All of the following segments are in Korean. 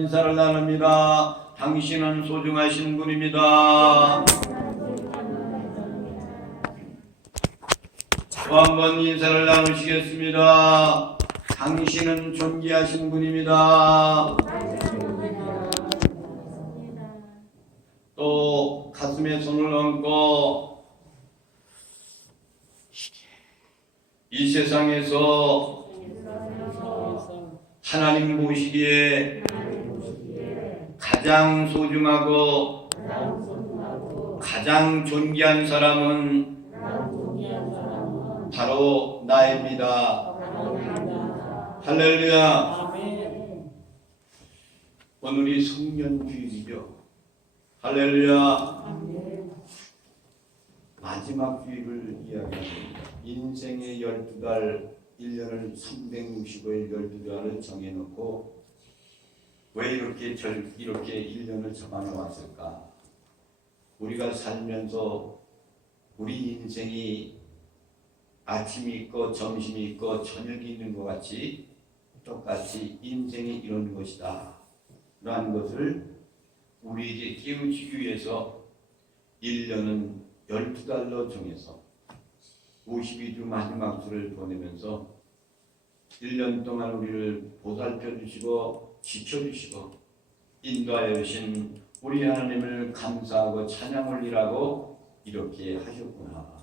인사를 나눕니다. 당신은 소중하신 분입니다. 또 한 번 인사를 나누시겠습니다. 당신은 존귀하신 분입니다. 또 가슴에 손을 얹고 이 세상에서 하나님 보시기에 가장 소중하고 가장 존귀한 사람은 바로 나입니다. 할렐루야. 오늘이 성년주일이죠. 할렐루야. 마지막 주일을 이야기합니다. 인생의 12달, 1년을 365일 12달을 정해놓고 왜 이렇게 1년을 정해놓았을까? 우리가 살면서 우리 인생이 아침이 있고 점심이 있고 저녁이 있는 것 같이 똑같이 인생이 이런 것이다 라는 것을 우리에게 깨우치기 위해서 1년은 12달로 정해서 52주 마지막 주를 보내면서 1년 동안 우리를 보살펴 주시고 지켜주시고 인도하여 주신 우리 하나님을 감사하고 찬양 올리라고 이렇게 하셨구나.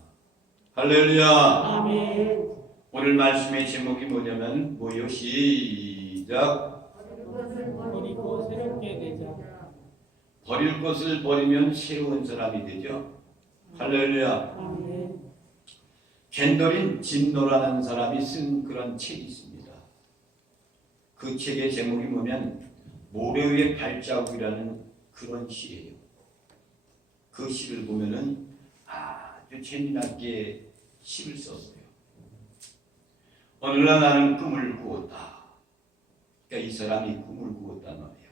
할렐루야. 아멘. 오늘 말씀의 제목이 뭐냐면 뭐요? 시작. 버리고 새롭게 되자. 버릴 것을 버리면 새로운 사람이 되죠. 할렐루야. 아멘. 겐더린 진노라는 사람이 쓴 그런 책이 있습니다. 그 책의 제목이 뭐냐면 모래 위의 발자국이라는 그런 시예요. 그 시를 보면은 아주 재미나게 시를 썼어요. 어느 날 나는 꿈을 꾸었다. 그러니까 이 사람이 꿈을 꾸었단 말이에요.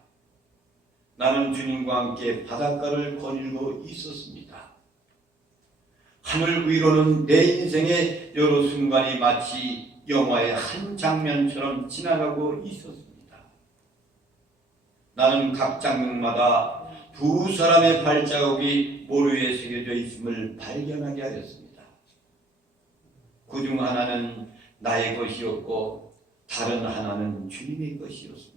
나는 주님과 함께 바닷가를 거닐고 있었습니다. 하늘 위로는 내 인생의 여러 순간이 마치 영화의 한 장면처럼 지나가고 있었습니다. 나는 각 장면마다 두 사람의 발자국이 모래 위에 새겨져 있음을 발견하게 하였습니다. 그 중 하나는 나의 것이었고 다른 하나는 주님의 것이었습니다.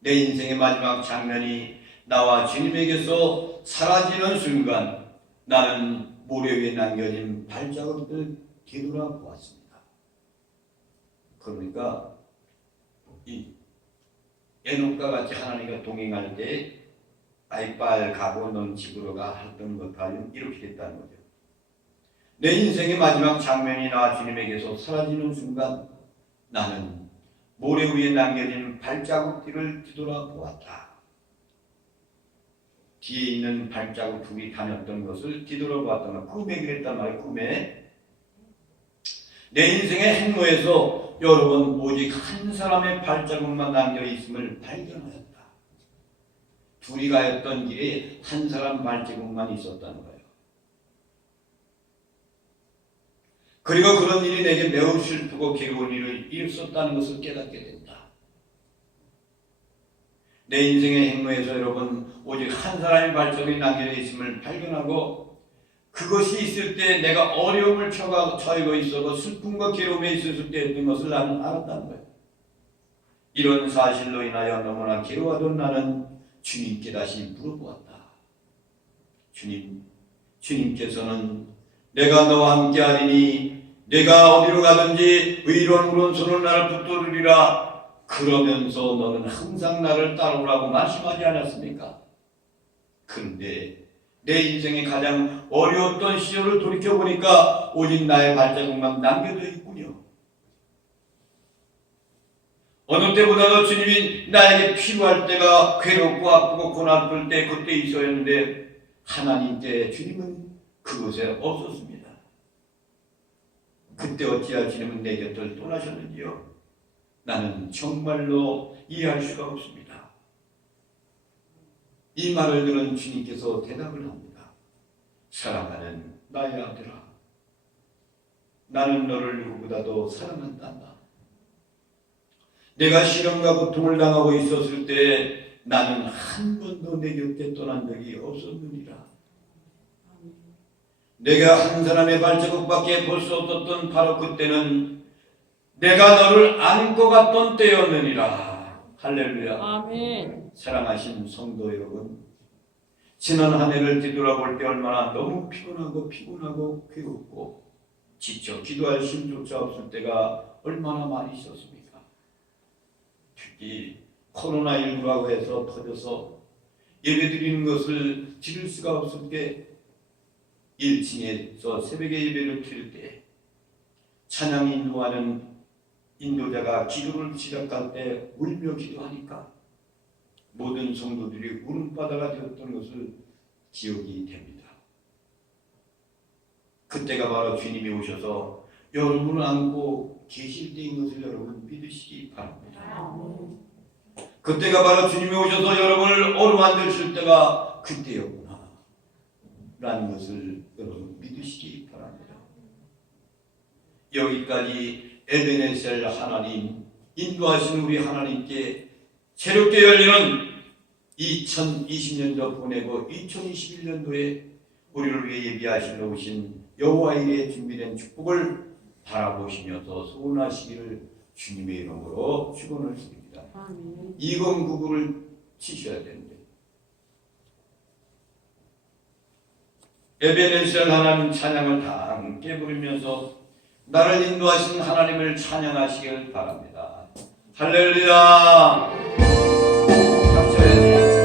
내 인생의 마지막 장면이 나와 주님에게서 사라지는 순간 나는 모래 위에 남겨진 발자국을 뒤돌아보았습니다. 그러니까 이 에녹과 같이 하나님과 동행할 때 아이빨 가고 넌 집으로 가 했던 것과 이렇게 됐다는 거죠. 내 인생의 마지막 장면이 나와 주님에게서 사라지는 순간 나는 모래 위에 남겨진 발자국들을 뒤돌아보았다. 뒤에 있는 발자국 둘이 다녔던 것을 뒤돌아보았던 것. 꿈에 그랬단 말이에요. 꿈에 내 인생의 행로에서 여러분 오직 한 사람의 발자국만 남겨 있음을 발견하였다. 둘이 가였던 길에 한 사람 발자국만 있었다는 거예요. 그리고 그런 일이 내게 매우 슬프고 괴로운 일을 일었었다는 것을 깨닫게 된다. 내 인생의 행로에서 여러분 오직 한 사람의 발자국이 남겨져 있음을 발견하고 그것이 있을 때 내가 어려움을 처하고 있어도 슬픔과 괴로움에 있었을 때였던 것을 나는 알았다는 거예요. 이런 사실로 인하여 너무나 괴로워하던 나는 주님께 다시 물어보았다. 주님께서는 내가 너와 함께하리니 내가 어디로 가든지 의로운 오른손으로 나를 붙들으리라. 그러면서 너는 항상 나를 따르라고 말씀하지 않았습니까? 그런데 내 인생의 가장 어려웠던 시절을 돌이켜보니까 오직 나의 발자국만 남겨져 있군요. 어느 때보다도 주님이 나에게 필요할 때가 괴롭고 아프고 고난될 때 그때 있어였는데 하나님께 주님은 그곳에 없었습니다. 그때 어찌하여 주님은 내 곁을 떠나셨는지요? 나는 정말로 이해할 수가 없습니다. 이 말을 들은 주님께서 대답을 합니다. 사랑하는 나의 아들아, 나는 너를 누구보다도 사랑한단다. 내가 시련과 고통을 당하고 있었을 때 나는 한 번도 내 곁에 떠난 적이 없었느니라. 내가 한 사람의 발자국밖에 볼 수 없었던 바로 그때는 내가 너를 안고 갔던 때였느니라. 할렐루야. 아멘. 사랑하신 성도 여러분, 지난 한 해를 뒤돌아볼 때 얼마나 너무 피곤하고 괴롭고 지쳐 기도할 힘조차 없을 때가 얼마나 많이 있었습니까? 특히 코로나19라고 해서 터져서 예배드리는 것을 지킬 수가 없을 때 1층에서 새벽에 예배를 드릴 때 찬양 인도하는 인도자가 기도를 시작할 때 울며 기도하니까 모든 성도들이 울음바다가 되었던 것을 기억이 됩니다. 그때가 바로 주님이 오셔서 여러분을 안고 계실 때인 것을 여러분 믿으시기 바랍니다. 그때가 바로 주님이 오셔서 여러분을 어루만드실 때가 그때였구나 라는 것을 여러분 믿으시기 바랍니다. 여기까지 에베네셀 하나님, 인도하신 우리 하나님께 새롭게 열리는 2020년도 보내고 2021년도에 우리를 위해 예비하시러 오신 여호와에게 준비된 축복을 바라보시면서 소원하시기를 주님의 이름으로 축원을 드립니다. 이건구구를 치셔야 되는데 에베네셀 하나님 찬양을 다 함께 부르면서 나를 인도하신 하나님을 찬양하시길 바랍니다. 할렐루야. 같이 해야지.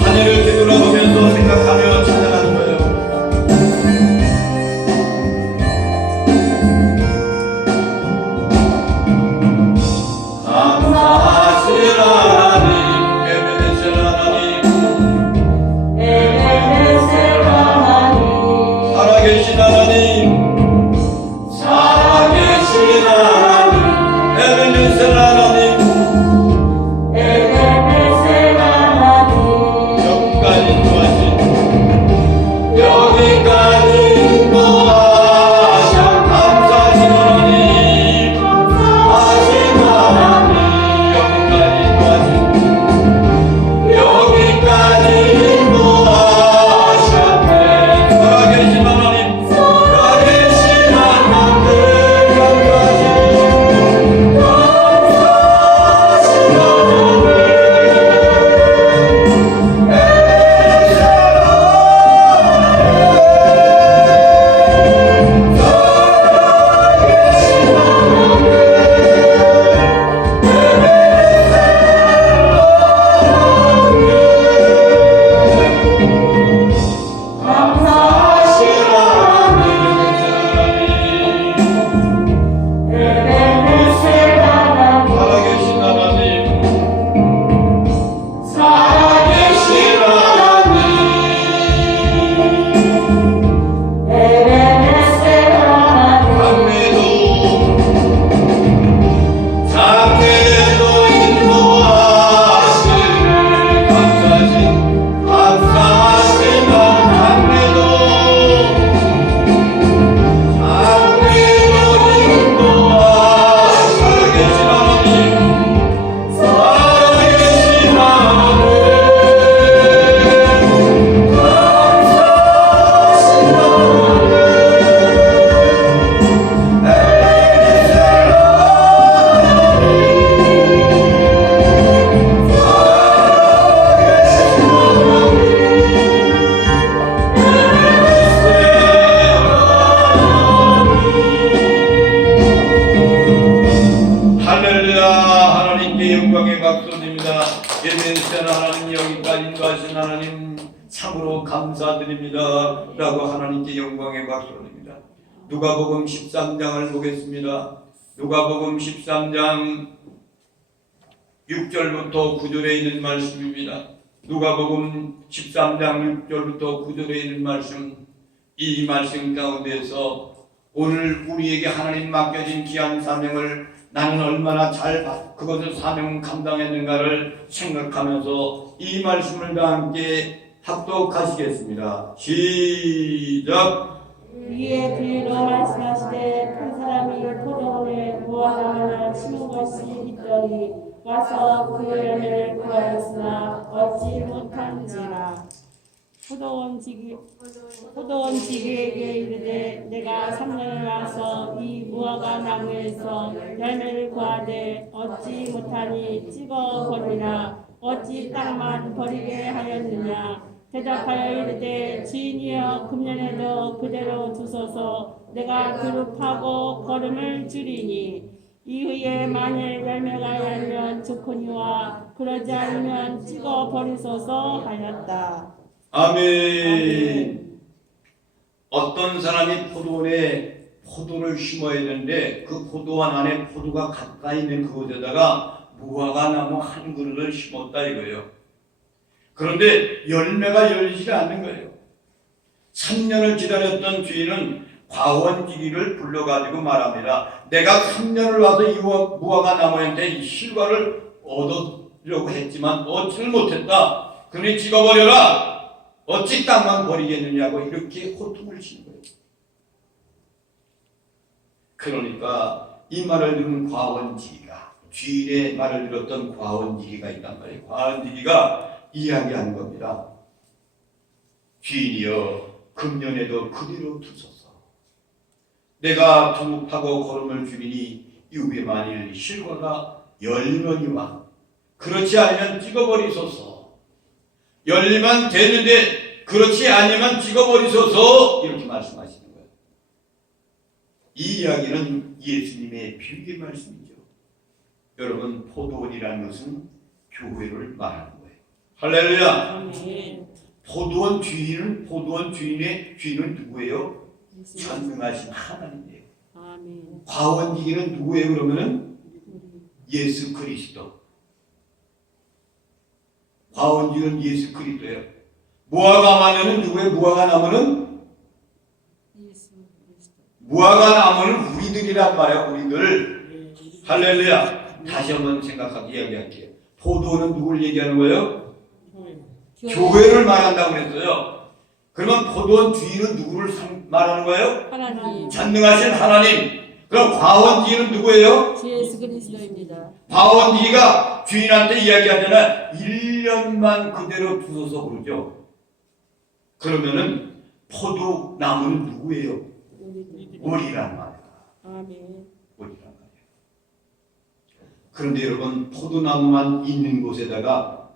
하늘을 되돌아보면서 생각하며 찬양하는 거예요. 감사하시라 하나님, 에베네셀 하나님, 살아계신 하나님, 살아계신 하나님, 에베네셀 하나님, 여기까지 인도하신 감사하신 하나님, 하신 하나님, 여기까지 인도하셨네. 살아계신 하나님, 살아계신 하나님, 감사하신 예배드리는 하나님, 여기까지 인도하신 하나님 참으로 감사드립니다 라고 하나님께 영광의 박수를 드립니다. 누가복음 13장을 보겠습니다. 누가복음 13장 6절부터 9절에 있는 말씀입니다. 누가복음 13장 6절부터 9절에 있는 말씀, 이 말씀 가운데서 오늘 우리에게 하나님 맡겨진 귀한 사명을 나는 얼마나 잘 그것을 사명 감당했는가를 생각하면서 이 말씀을 다 함께 합독하시겠습니다. 시작. 위에 비유로 말씀하시되 큰 사람이 포도원에 무화과 하나 심은 것이 있더니 와서 그 열매를 구하였으나 얻지 못한지라. 포도원 지기에게 이르되 내가 3년을 와서 이 무화과 나무에서 열매를 구하되 얻지 못하니 찍어 버리라. 어찌 땅만 버리게 하였느냐. 대답하여 이르되 주인이여 금년에도 그대로 두소서. 내가 두릅하고 거름을 줄이니 이후에 만일 열매가 열면 좋거니와 그러지 않으면 찍어 버리소서 하였다. 아멘. 어떤 사람이 포도원에 포도를 심어야 되는데 그 포도원 안에 포도가 가까이 있는 그곳에다가 무화과 나무 한 그루를 심었다 이거예요. 그런데 열매가 열리지 않는 거예요. 3년을 기다렸던 주인은 과원지기를 불러가지고 말합니다. 내가 3년을 와서 이 무화과 나무한테 이 실과를 얻으려고 했지만 얻지를 못했다. 그러니 찍어버려라. 어찌 땅만 버리겠느냐고 이렇게 호통을 치는 거예요. 그러니까 이 말을 들은 과원지기가, 주인의 말을 들었던 과원지기가 있단 말이에요. 과원지기가 이야기하는 겁니다. 주인이여 금년에도 그대로 두소서. 내가 두릅하고 거름을 줄이니 이후에 만일 실과가 열리거니와 그렇지 않으면 찍어버리소서. 열리만 되는데 그렇지 않으면 찍어버리소서. 이렇게 말씀하시는 거예요. 이 이야기는 예수님의 비유의 말씀이죠. 여러분, 포도원이라는 것은 교회를 말하는 거예요. 할렐루야. 아멘. 포도원 주인의 주인은 누구예요? 전능하신 하나님이에요. 아멘. 과원지기는 누구예요? 그러면은 예수 그리스도. 과원지기는 예수 그리스도예요. 무화과 나무는 누구예요? 무화과 나무는 무화과 나무는 우리들이란 말이야. 우리들. 할렐루야. 다시 한번 생각하고 이야기할게요. 포도원은 누굴 얘기하는 거예요? 교회를 말한다고 그랬어요. 그러면 포도원 주인은 누구를 말하는 거예요? 하나님. 전능하신 하나님. 그럼 과원지기는 누구예요? 예수 그리스도입니다. 과원지기가 주인한테 이야기하잖아. 1년만 그대로 두소서 그러죠. 그러면은 포도나무는 누구예요? 우리란 말이야. 아멘. 우리란 말이야. 그런데 여러분, 포도나무만 있는 곳에다가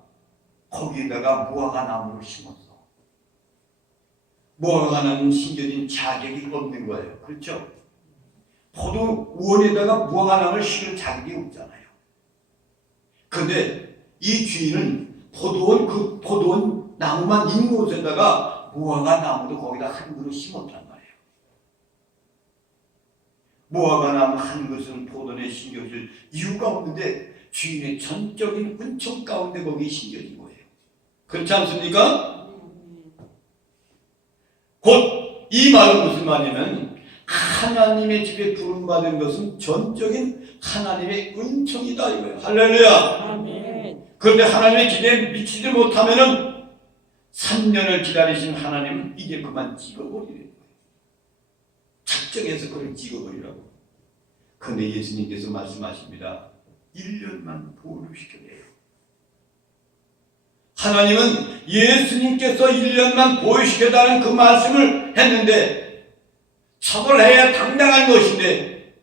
거기에다가 무화과 나무를 심었어. 무화과 나무는 심겨진 자격이 없는 거예요. 그렇죠? 포도원에다가 무화과 나무를 심을 자격이 없잖아요. 그런데 이 주인은 포도원 나무만 있는 곳에다가 무화과 나무도 거기다 한 그루 심었단 말이에요. 무화과 나무 한 그루는 포도원에 심겨질 이유가 없는데 주인의 전적인 은총 가운데 거기에 심겨진 거예요. 그렇지 않습니까? 곧 이 말은 무슨 말이냐면 하나님의 집에 부름받은 것은 전적인 하나님의 은총이다 이거예요. 할렐루야. 아멘. 그런데 하나님의 기대에 미치지 못하면은 3년을 기다리신 하나님은 이제 그만 찍어버리는 거예요. 작정해서 그걸 찍어버리라고. 그런데 예수님께서 말씀하십니다. 1년만 보류시켜내요. 하나님은 예수님께서 1년만 보유시켜달라는 그 말씀을 했는데 처벌해야 당당한 것인데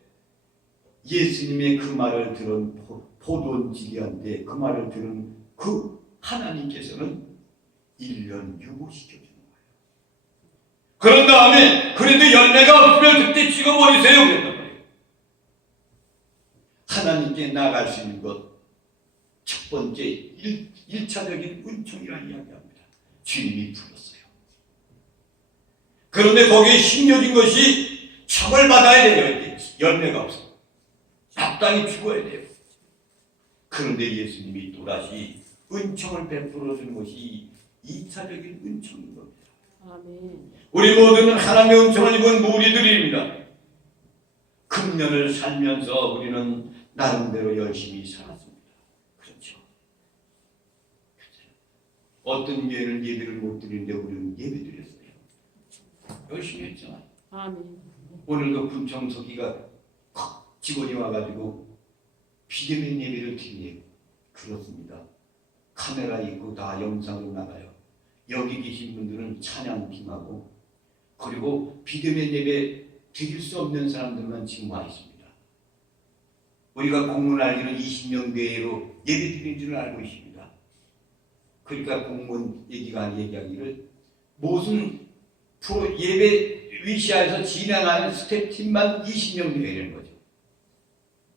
예수님의 그 말을 들은 포도원지기한테 그 말을 들은 그 하나님께서는 1년 유보시켜주는 거예요. 그런 다음에 그래도 열매가 없으면 그때 찍어버리세요 그랬단 말이에요. 하나님께 나아갈 수 있는 것 첫 번째 1차적인 은총이라는 이야기합니다. 주님이 불렀어요. 그런데 거기에 심겨진 것이 처벌받아야 돼요. 열매가 없어. 마땅히 죽어야 돼요. 그런데 예수님이 또다시 은총을 베풀어 주는 것이 2차적인 은총인 겁니다. 아멘. 우리 모두는 하나님의 은총을 입은 무리들입니다. 금년을 살면서 우리는 나름대로 열심히 살았습니다. 그렇죠. 어떤 교회는 예배를 못 드리는데 우리는 예배 드렸어요. 열심히 했잖아요. 아멘. 오늘도 군청서기가 직원이 와가지고 비대면 예배를 드리네요. 그렇습니다. 카메라 있고 다 영상으로 나가요. 여기 계신 분들은 찬양팀하고 그리고 비대면 예배 드릴 수 없는 사람들만 지금 와 있습니다. 우리가 공문 알기는 20명 대회로 예배 드리는 줄 알고 있습니다. 그러니까 공무원 얘기하기를 무슨 프로 예배 위시아에서 진행하는 스태프팀만 20명 되는 거죠.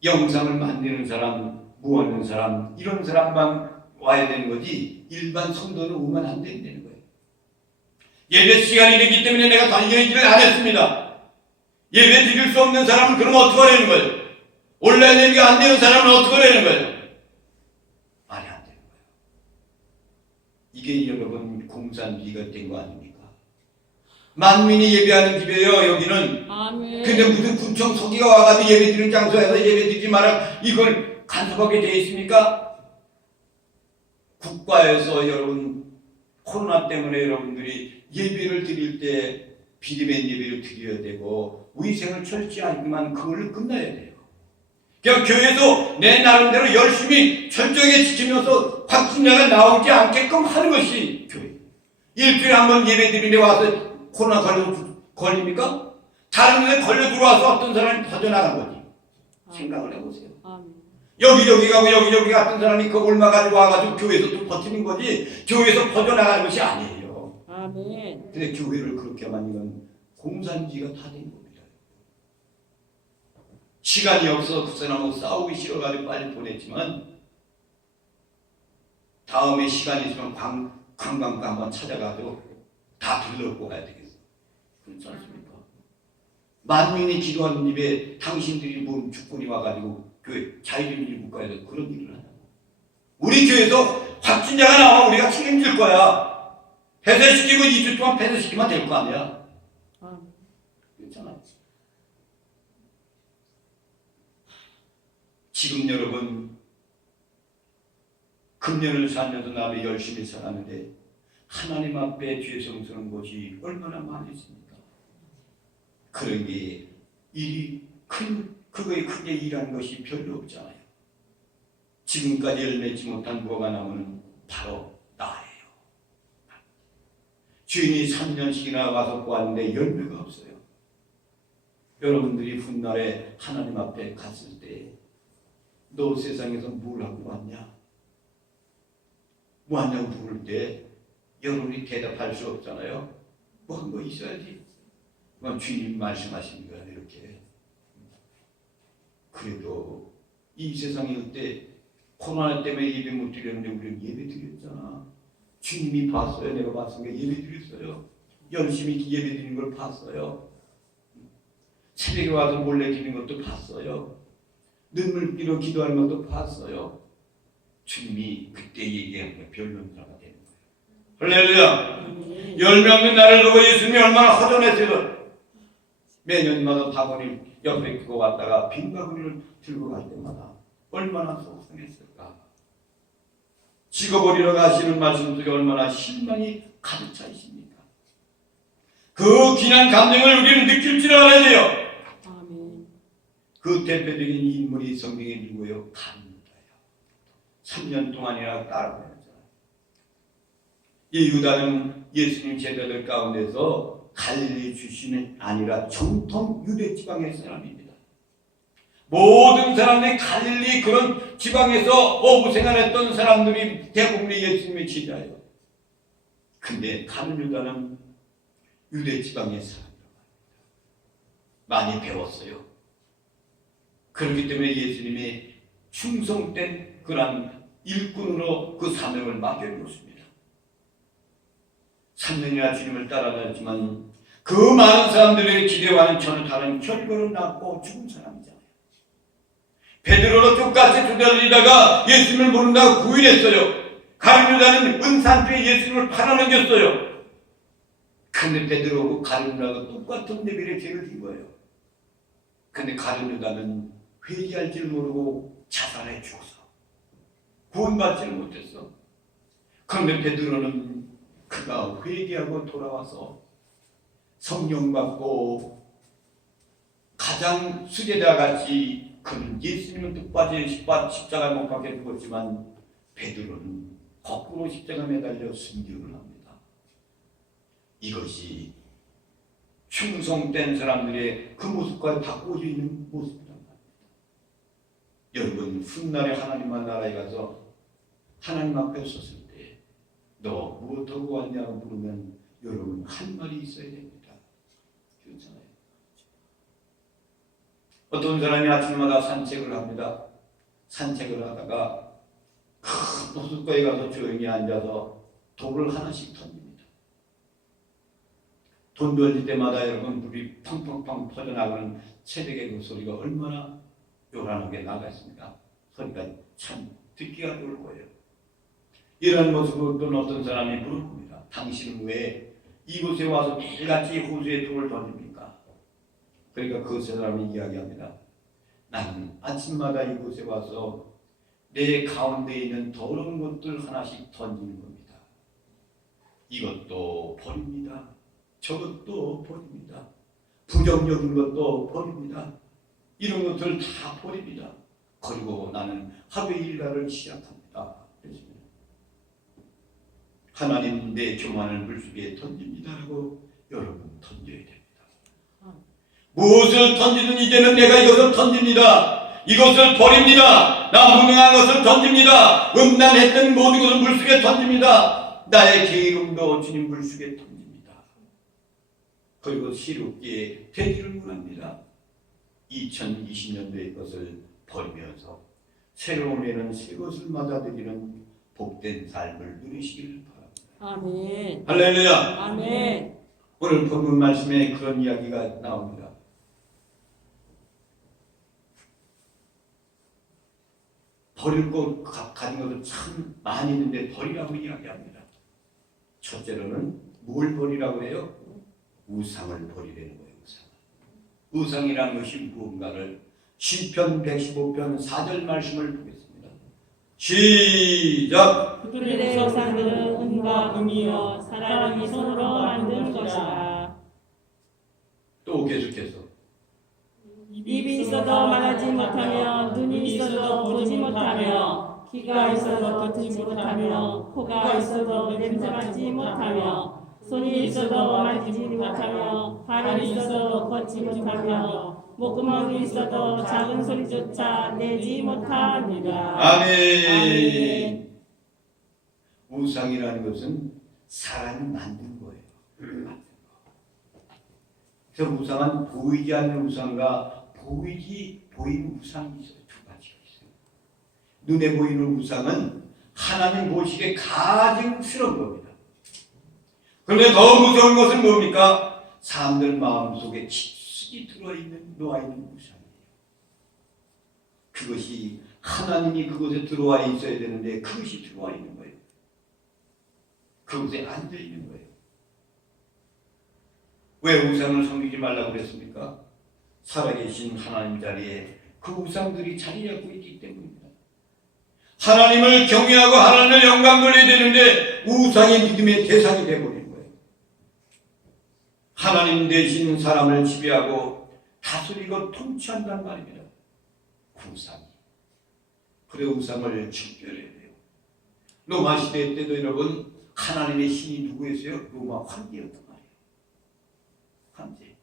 영상을 만드는 사람, 모으는 사람 이런 사람만 와야 되는 거지 일반 성도는 오면 안 된다는 거예요. 예배 시간이 되기 때문에 내가 달려있지를 안 했습니다. 예배 드릴 수 없는 사람은 그럼 어떻게 하려는 거예요? 온라인 예배가 안 되는 사람은 어떻게 하려는 거예요? 말이 안 되는 거예요. 이게 여러분 공산주의가 된 거 아닙니까? 만민이 예배하는 집이에요. 여기는. 아멘. 근데 무슨 군청 서기가 와가지고 예배 드리는 장소에서 예배 드리지 마라 이걸 간섭하게 돼 있습니까? 국가에서 여러분 코로나 때문에 여러분들이 예배를 드릴 때 비대면 예배를 드려야 되고 위생을 철저하지만 그걸로 끝나야 돼요. 그냥 교회에서 내 나름대로 열심히 철저하게 지키면서 확진자가 나오지 않게끔 하는 것이 교회. 일주일에 한 번 예배 드리는데 와서 코로나 걸립니까? 다른 데 걸려 들어와서 어떤 사람이 퍼져나간 거지. 생각을 해보세요. 아멘. 여기저기 가고 여기저기 같은 사람이 그 얼마 가지고 와가지고 교회에서 또 버티는 거지 교회에서 퍼져나가는 것이 아니에요. 아멘. 근데 교회를 그렇게 만드는 공산주의가 다 된 겁니다. 시간이 없어서 그 사람하고 싸우기 싫어가지고 빨리 보냈지만 다음에 시간이 있으면 관광가 한번 찾아가지고 다 들러고 가야 되겠어. 그렇지 않습니까? 만민이 기도하는 입에 당신들이 뭔 주권이 와가지고 교회 자유주의 국가에서 그런 일을 하냐고. 우리 교회에서 확진자가 나오면 우리가 책임질 거야. 폐쇄시키고 2주 동안 폐쇄시키면 될 거 아니야. 그렇잖아. 지금 여러분 금년을 살면서 나도 열심히 살았는데 하나님 앞에 죄송스러운 것이 얼마나 많이 있습니까? 그런 게 일이 그거에 크게 일한 것이 별로 없잖아요. 지금까지 열매지 못한 무화과 나무는 바로 나예요. 주인이 3년씩이나 와서 보았는데 열매가 없어요. 여러분들이 훗날에 하나님 앞에 갔을 때 너 세상에서 뭘 하고 왔냐? 뭐 하냐고 물을 때 여러분이 대답할 수 없잖아요. 뭐 한 거 있어야지. 그럼 주님 말씀하시는 거야 이렇게. 그래도 이 세상에 그때 코로나 때문에 예배 못 드렸는데 우리는 예배 드렸잖아. 주님이 봤어요. 내가 봤으니까 예배 드렸어요. 열심히 예배 드리는 걸 봤어요. 새벽에 와서 몰래 드리는 것도 봤어요. 눈물기로 기도하는 것도 봤어요. 주님이 그때 얘기한 게 별명사가 되는 거예요. 할렐루야. 열매 없는 나를 두고 예수님이 얼마나 허전했어요. 매년마다 바구니 옆에 두고 왔다가 빈 바구니를 들고 갈 때마다 얼마나 속상했을까. 찍어버리러 가시는 말씀 속에 얼마나 실망이 가득 차 있습니까? 그 귀한 감정을 우리는 느낄 줄 알아야 돼요. 아멘. 그 대표적인 인물이 성경에 누구예요? 간유다예요. 3년 동안이나 따라다녔잖아요. 이 유다는 예수님 제자들 가운데서 갈릴리 출신이 아니라 정통 유대 지방의 사람입니다. 모든 사람들이 갈릴리 그런 지방에서 어부 생활했던 사람들이 대부분이 예수님의 제자예요. 근데 간유다는 유대 지방의 사람이라고 합니다. 많이 배웠어요. 그렇기 때문에 예수님의 충성된 그런 일꾼으로 그 사명을 맡겨주었습니다. 3년이나 주님을 따라다녔지만 그 많은 사람들의 기대와는 전혀 다른 결과를 낳고 죽은 사람이잖아요. 베드로도 똑같이 두달리다가 예수님을 모른다고 부인했어요. 가룟 유다는 은산주에 예수님을 팔아넘겼어요. 근데 베드로하고 가룟 유다가 똑같은 레벨의 죄를 진 거예요. 근데 가룟 유다는 회개할 줄 모르고 자살해 죽었어. 구원받지를 못했어. 그런데 베드로는 그가 회개하고 돌아와서 성령 받고 가장 수제자같이 그는 예수님은 뜻받이 십자가에 못 박혀 죽었지만 베드로는 거꾸로 십자가 매달려 순교를 합니다. 이것이 충성된 사람들의 그 모습과 바꿔져 있는 모습이란 말입니다. 여러분 훗날에 하나님의 나라에 가서 하나님 앞에 섰을 때 너 무엇하고 왔냐고 물으면 여러분 할 말이 있어야 됩니다. 그렇잖아요. 어떤 사람이 아침마다 산책을 합니다. 산책을 하다가 큰 호숫가에 가서 조용히 앉아서 돌을 하나씩 던집니다. 돈 던질 때마다 여러분 물이 팡팡팡 퍼져나가는 새벽의 그 소리가 얼마나 요란하게 나갔습니까? 소리가 참 듣기가 좋을 거예요. 이런 모습을 본 어떤 사람이 물어봅니다. 당신은 왜 이곳에 와서 매일같이 호수에 돌을 던집니까? 그러니까 그 사람이 이야기합니다. 나는 아침마다 이곳에 와서 내 가운데 있는 더러운 것들 하나씩 던지는 겁니다. 이것도 버립니다. 저것도 버립니다. 부정적인 것도 버립니다. 이런 것들 다 버립니다. 그리고 나는 하루의 일과를 시작합니다. 그랬습니다. 하나님 내 교만을 물속에 던집니다라고 여러분 던져야 됩니다. 무엇을 던지든 이제는 내가 이것을 던집니다. 이것을 버립니다. 나 무능한 것을 던집니다. 음란했던 모든 것을 물속에 던집니다. 나의 게으름도 주님 물속에 던집니다. 그리고 새롭게 되기를 원합니다. 2020년도의 것을 버리면서 새로움에는 새 것을 맞아들이는 복된 삶을 누리시기를 바랍니다. 아멘. 할렐루야. 아멘. 오늘 본문 말씀에 그런 이야기가 나옵니다. 버릴 것 가진 것도 참 많이 있는데 버리라고 이야기합니다. 첫째로는 뭘 버리라고 해요? 우상을 버리라는 거예요. 우상이라는 것이 무언가를 시편 115편 4절 말씀을 보겠습니다. 시작. 그들의 우상들은 은과 금이요 사람이 손으로 만든 것이라. 또 계속해서 입이 있어도 말하지 못하며 눈이 있어도 보지 못하며 귀가 있어도 듣지 못하며 코가 있어도 냄새 맡지 못하며 손이 있어도 만지지 못하며 발이 있어도 걷지 못하며 목구멍이 있어도 작은 소리조차 내지 못합니다. 아멘. 우상이라는 것은 사람이 만든 거예요. 그래서 우상은 보이지 않는 우상과 보이는 우상이 있어요. 두 가지가 있어요. 눈에 보이는 우상은 하나님 보시기에 가증스러운 겁니다. 그런데 더 무서운 것은 뭡니까? 사람들 마음속에 깊숙이 놓아있는 우상이에요. 그것이 하나님이 그곳에 들어와 있어야 되는데 그것이 들어와 있는 거예요. 그곳에 앉아있는 거예요. 왜 우상을 섬기지 말라고 그랬습니까? 살아계신 하나님 자리에 그 우상들이 자리 잡고 있기 때문입니다. 하나님을 경외하고 하나님을 영광 돌려야 되는데 우상의 믿음의 대상이 되어버린 거예요. 하나님 대신 사람을 지배하고 다스리고 통치한다는 말입니다. 우상이. 그래 우상을 척결해야 돼요. 로마 시대 때도 여러분 하나님의 신이 누구였어요? 로마 황제였단 말이에요. 황제.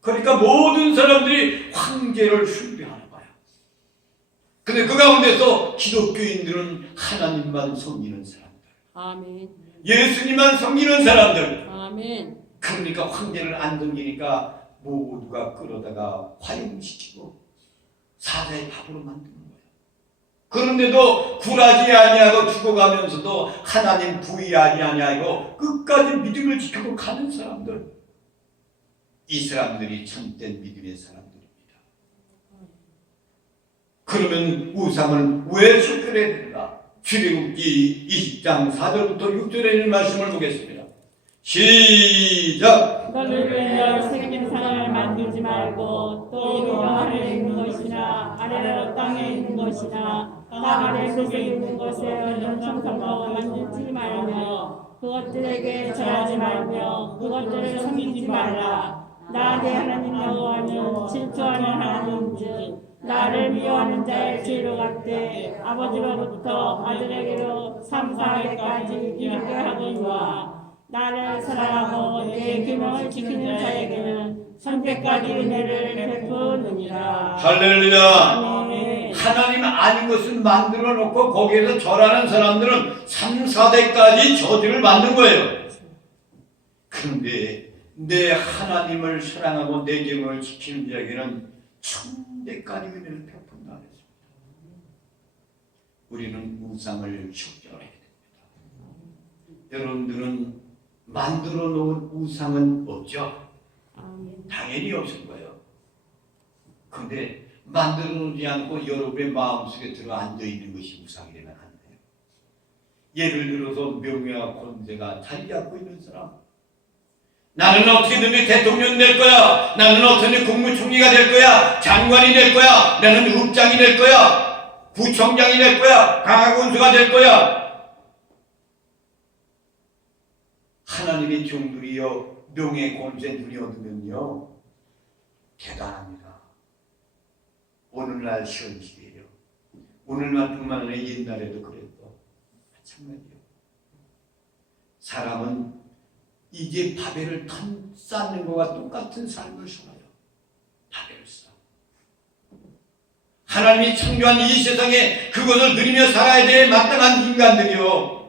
그러니까 모든 사람들이 황제를 숭배하는 거야. 근데 그 가운데서 기독교인들은 하나님만 섬기는 사람들. 아멘. 예수님만 섬기는 사람들. 아멘. 그러니까 황제를 안 섬기니까 모두가 끌어다가 화용시키고 사자의 밥으로 만드는 거예요. 그런데도 굴하지 아니하고 죽어가면서도 하나님 부인하지 아니하고 끝까지 믿음을 지키고 가는 사람들. 이 사람들이 참된 믿음의 사람들입니다. 그러면 우상을 왜 척결해야 되는가? 출애굽기 20장 4절부터 6절에 있는 말씀을 보겠습니다. 시작. 너를 위하여 새긴 상을 만들지 말고 또 너 하늘에 있는 것이나 아래로 땅에 있는 것이나 땅 아래 속에 있는 것에 얻은 청성도 만들지 말며 그것들에게 절하지 말며 그것들을 섬기지 말라. 나 내 하나님 여호와는 질투하는 하나님인즉 나를 미워하는 자의 죄로 갚되 아버지로부터 아들에게로 3, 4대까지 이르게 하거니와 나를 사랑하고 내 계명을 지키는 자에게는 선택까지 은혜를 베푸느니라. 할렐루야. 아멘. 하나님 아닌 것을 만들어 놓고 거기에서 절하는 사람들은 3, 4대까지 저주를 받는 거예요. 그런데 내 하나님을 사랑하고 내 계명을 지키는 자에게는 천대까지 은혜를 베푼다 했습니다. 우리는 우상을 척결해야 됩니다. 여러분들은 만들어 놓은 우상은 없죠? 당연히 없을 거예요. 그런데 만들어 놓지 않고 여러분의 마음속에 들어 앉아 있는 것이 우상이 되면 안 돼요. 예를 들어서 명예와 권세가 자리 잡고 있는 사람, 나는 어떻게든 대통령이 될 거야, 나는 어떻게든 국무총리가 될 거야, 장관이 될 거야, 나는 읍장이 될 거야, 구청장이 될 거야, 강화군수가 될 거야. 하나님의 종들이여 명예 권세 눈이 얻으면요 대단합니다. 오늘날 현실이에요. 오늘만뿐만 아니라 옛날에도 그랬고 마찬가지예요. 사람은 이제 바벨을 쌓는 것과 똑같은 삶을 살아요. 바벨을 쌓아. 하나님이 창조한 이 세상에 그것을 누리며 살아야 될 마땅한 인간들이요.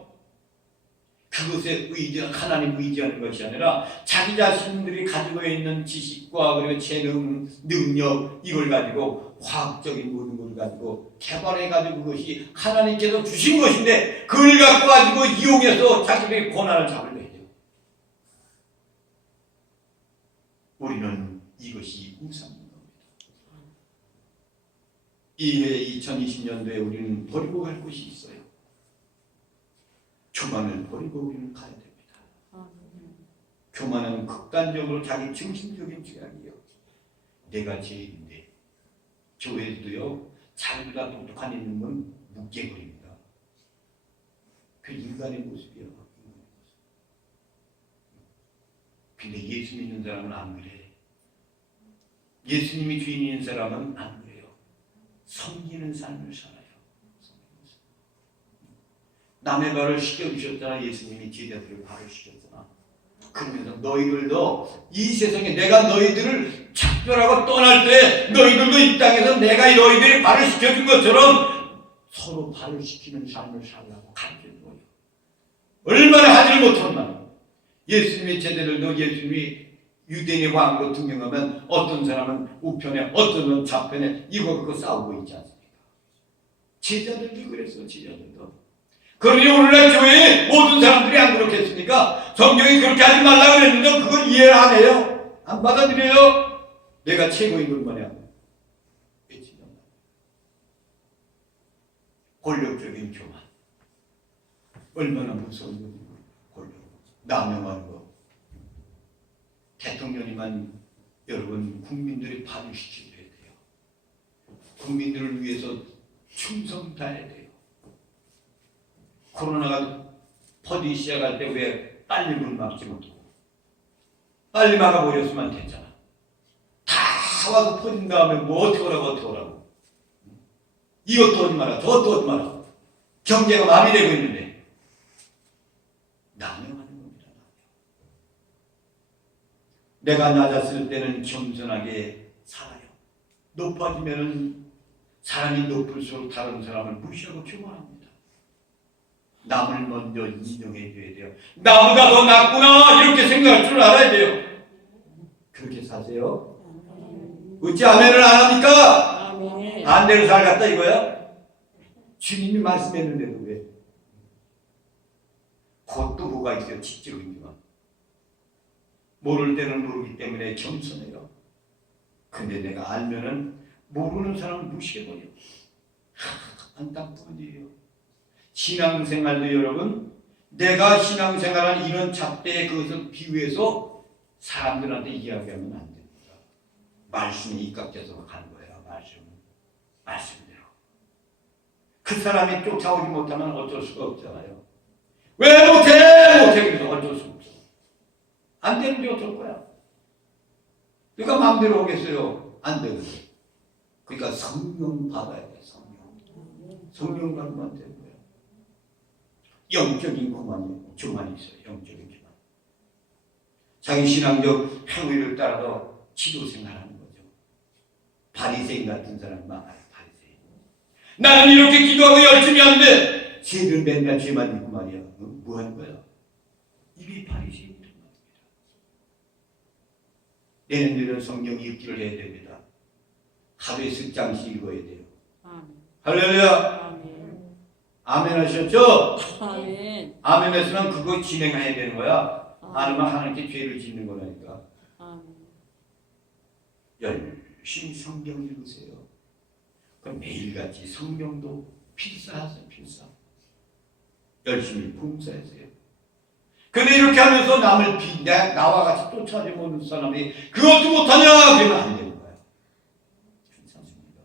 그것에 하나님 의지하는 것이 아니라 자기 자신들이 가지고 있는 지식과 그리고 재능, 능력 이걸 가지고 과학적인 모든 것을 가지고 개발해가지고 그것이 하나님께서 주신 것인데 그걸 갖고 가지고 이용해서 자기들의 권한을 잡으려 해요. 우리는 이것이 우상인 겁니다. 이해 2020년도에 우리는 버리고 갈 것이 있어요. 교만을 버리고 우리는 가야 됩니다. 교만은 극단적으로 자기 중심적인 죄악이요. 내가 제일인데 교회도요 자기보다 똑똑한 인물은 묵게버립니다. 그 인간의 모습이요. 근데 예수 믿는 사람은 안 그래. 예수님이 주인인 사람은 안 그래요. 섬기는 삶을 살아요. 남의 발을 씻겨주셨잖아. 예수님이 제자들의 발을 씻겼잖아. 그러면서 너희들도 이 세상에 내가 너희들을 작별하고 떠날 때 너희들도 이 땅에서 내가 너희들의 발을 씻겨준 것처럼 서로 발을 씻기는 삶을 살라고 가르쳐준 거예요. 얼마나 하지를 못했나. 예수님의 제자들도 예수님이 유대인의 왕으로 등용하면 어떤 사람은 우편에 어떤 사람은 좌편에 이거 그거 싸우고 있지 않습니까? 제자들도 그랬어. 제자들도. 그러니 오늘날 교회에 모든 사람들이 안 그렇겠습니까? 성경이 그렇게 하지 말라고 그랬는데 그걸 이해를 안 해요. 안 받아들여요. 내가 최고인 것 마냥 외치는 권력적인 교만. 얼마나 무서운 거지. 권력. 남용하는 거. 대통령이만 여러분 국민들이 반응시켜줘야 돼요. 국민들을 위해서 충성 다해야 돼요. 코로나가 퍼지기 시작할 때 왜 빨리 문 막지 못하고 빨리 막아버렸으면 됐잖아. 다 와서 퍼진 다음에 뭐 어떻게 하라고 이것도 하지 마라 저것도 하지 마라. 경제가 마비되고 있는데 남용하는 겁니다. 내가 낮았을 때는 겸손하게 살아요. 높아지면은 사람이 높을수록 다른 사람을 무시하고 교만합니다. 남을 먼저 인정해 줘야 돼요. 나보다 더 낫구나 이렇게 생각할 줄 알아야 돼요. 그렇게 사세요. 어찌 아멘을 안 합니까? 반대로 살겠다 이거야? 주님이 말씀했는데도 왜? 곧또 뭐가 있어요? 지적이지만 모를 때는 모르기 때문에 겸손해요. 근데 내가 알면은 모르는 사람을 무시해버려. 안타까운 일이에요. 신앙생활도 여러분, 내가 신앙생활한 이런 잣대에 그것을 비유해서 사람들한테 이야기하면 안 됩니다. 말씀이 입각돼서 가는 거예요. 말씀대로. 그 사람이 쫓아오지 못하면 어쩔 수가 없잖아요. 왜 못해? 그래서 어쩔 수 없어. 안 되는데 어쩔 거야. 그러니까 마음대로 오겠어요. 안 되거든. 그러니까 성령 받아야 돼. 성령 받으면 되는 거예요. 영적인 교만이 있어요. 영적인 교만. 자기 신앙적 행위를 따라서 지도 생활하는 거죠. 바리새인 같은 사람 많아요. 바리새인. 나는 이렇게 기도하고 열심히 하는데 쟤들 맨날 죄만 있고 말이야. 뭐 하는 거야? 이게 바리새인이란 말입니다. 내년에는 성경 읽기를 해야 됩니다. 하루에 10장씩 읽어야 돼요. 할렐루야. 아멘 하셨죠? 아멘. 아멘 했으면 그거 진행해야 되는 거야. 아니면 하나님께 죄를 짓는 거라니까. 열심히 성경 읽으세요. 그럼 매일같이 성경도 필사하세요. 필사. 열심히 봉사하세요. 근데 이렇게 하면서 남을 나와 같이 쫓아오지 못하는 사람이 그것도 못하냐? 그러면 안 되는 거야. 괜찮습니다.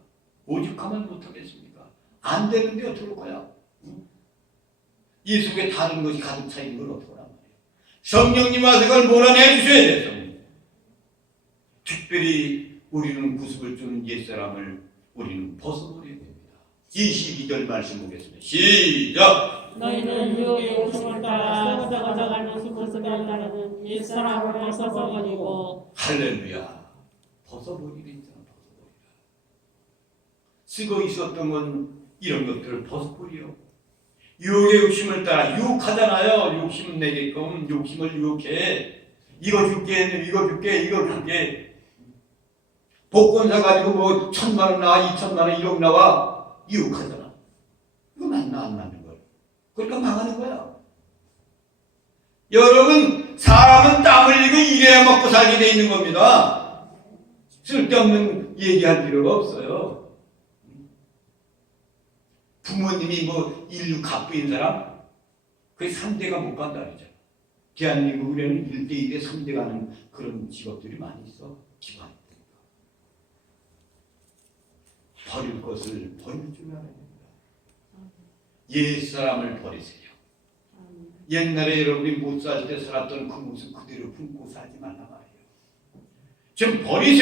오죽하면 못하겠습니까? 안 되는데 어떡할 거야? 이 속에 다른 것이 가득 차 있는 걸 어떡하란 말이에요. 성령님 와서 그걸 몰아내 주셔야 돼요. 성령. 특별히 우리는 구습을 주는 옛사람을 우리는 벗어버려야 됩니다. 22절 말씀 보겠습니다. 시작! 너희는 유혹의 구습을 따라 썩어져가는 그 구습을 따르는 옛사람을 벗어버리고. 할렐루야. 벗어버리라 있잖아. 벗어버리라. 쓰고 있었던 건 이런 것들을 벗어버려. 유혹의 욕심을 따라 유혹하잖아요. 욕심은 내게끔 욕심을 유혹해. 이거 줄게, 이거 줄게, 이거 줄게. 복권 사가지고 뭐 1,000만 원 나와, 2,000만 원, 1억 나와. 유혹하잖아. 이거 맞나 안 맞는 거야. 그러니까 망하는 거야. 여러분, 사람은 땀 흘리고 일해야 먹고 살게 돼 있는 겁니다. 쓸데없는 얘기할 필요가 없어요. 부모님이 뭐 인류 갑부인 사람? 그게 3대가 못 간다 그러죠. 대한민국에는 1대, 2대, 3대 가는 그런 직업들이 많이 있어. 기관. 버릴 것을 버릴 줄 알아야 됩니다. 옛사람을 버리세요. 옛날에 여러분이 못 살 때 살았던 그 모습 그대로 품고 살지 말라 말이에요. 좀 버리세요.